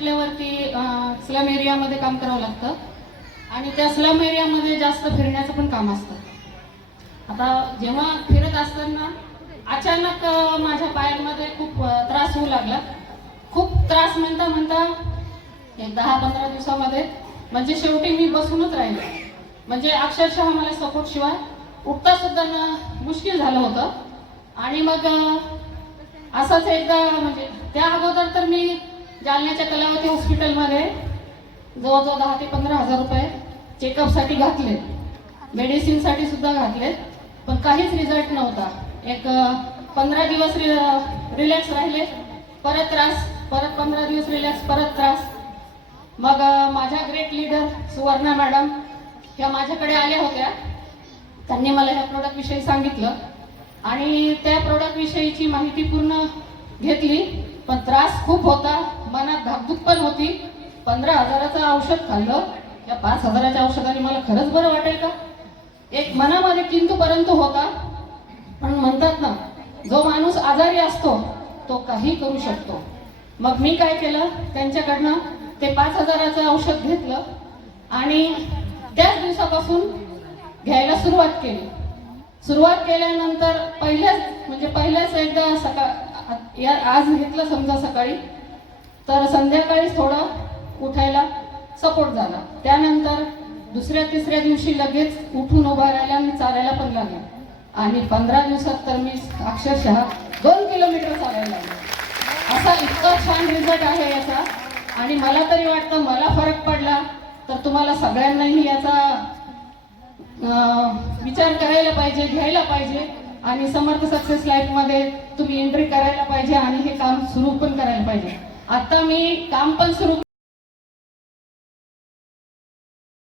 म्हटल्यावरती स्लम एरियामध्ये काम करावं लागतं आणि त्या स्लम एरियामध्ये जास्त फिरण्याचं पण काम असतं. आता जेव्हा फिरत असताना अचानक माझ्या पायांमध्ये खूप त्रास होऊ लागला. खूप त्रास म्हणता म्हणता एक 10-15 दिवसामध्ये म्हणजे शेवटी मी बसूनच राहिले. म्हणजे अक्षरशः मला सपोर्ट शिवाय उठता सुद्धा मुश्किल झालं होतं. आणि मग असंच एकदा म्हणजे त्या अगोदर तर मी जालन्याच्या कलावती हॉस्पिटलमध्ये जवळजवळ 10 ते 15 हजार रुपये चेकअपसाठी घातले, मेडिसिनसाठी सुद्धा घातले, पण काहीच रिझल्ट नव्हता. एक 15 दिवस रिलॅक्स राहिले, परत त्रास, परत 15 दिवस रिलॅक्स, परत त्रास. मग माझ्या ग्रेट लीडर सुवर्णा मॅडम ह्या माझ्याकडे आल्या होत्या. त्यांनी मला ह्या प्रोडक्ट विषयी सांगितलं आणि त्या प्रोडक्ट विषयीची माहिती पूर्ण घेतली. पण त्रास खूप होता, मनात धाकधूक पण होती. 15 हजाराचं औषध खाल्लं, या 5 हजाराच्या औषधाने मला खरंच बरं वाटेल का, एक मनामध्ये किंतु परंतु होता. पण म्हणतात ना, जो माणूस आजारी असतो तो काही करू शकतो. मग मी काय केलं, त्यांच्याकडनं ते 5 हजाराचं औषध घेतलं आणि त्याच दिवसापासून घ्यायला सुरुवात केली. सुरुवात केल्यानंतर पहिल्याच एकदा आज घेतलं समजा सकाळी, तर संध्याकाळी थोडं उठायला सपोर्ट झाला. त्यानंतर दुसऱ्या तिसऱ्या दिवशी लगेच उठून उभा राहायला आणि चालायला पण लागले. आणि 15 दिवसात तर मी अक्षरशः 2 किलोमीटर चालायला लागले. असा इतका छान रिझल्ट आहे याचा. आणि मला तरी वाटतं मला फरक पडला तर तुम्हाला सगळ्यांनाही याचा विचार करायला पाहिजे, घ्यायला पाहिजे आणि समर्थ सक्सेस लाईफमध्ये तुम्ही एंट्री करायला पाहिजे आणि हे काम सुरू पण करायला पाहिजे. आता मी काम पण सुरू